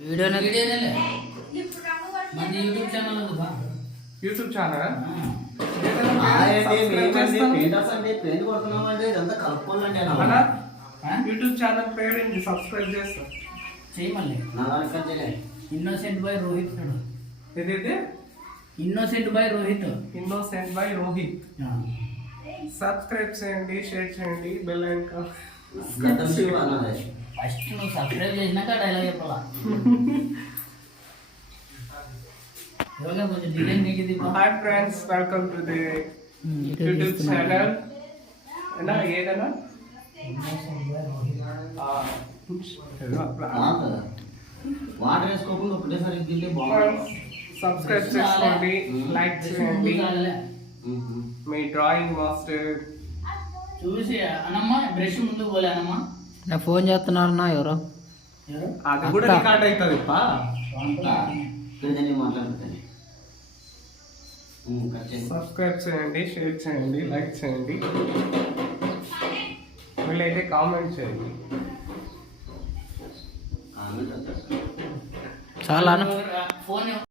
YouTube channel YouTube channel పేరు ఏంటి? Subscribe చేస్తా చేయమల్లి. Innocent by Rohit. ఏదైతే innocent by Rohit. Innocent by Rohit. Subscribe చేయండి, షేర్ చేయండి, బెల్ ఐకాన్. ఫస్ట్ నువ్వు సబ్స్క్రైబ్ చేసినాక డైలాగ్ చెప్పాలా? కొంచెం డిలే నీకు ఇది. Hi friends, welcome to the YouTube channel. ఏదన్నా వాటర్ వేసుకోకుండా ఒకటేసారి తింటే బాగుంటుంది. సబ్స్క్రైబ్ చేసుకోండి, లైక్ చేయండి. మీ డ్రాయింగ్ మాస్టర్ చూసి అనమ్మ బ్రష్ ముందు పోలే అనమ్మ. నా ఫోన్ చేస్తున్నారన్నా ఎవరో. అది కూడా రికార్డ్ అవుతుంది. మాట్లాడుతాను. సబ్స్క్రైబ్ చేయండి, షేర్ చేయండి, లైక్ చేయండి, వీళ్ళైతే కామెంట్ చేయండి. చాలా ఫోన్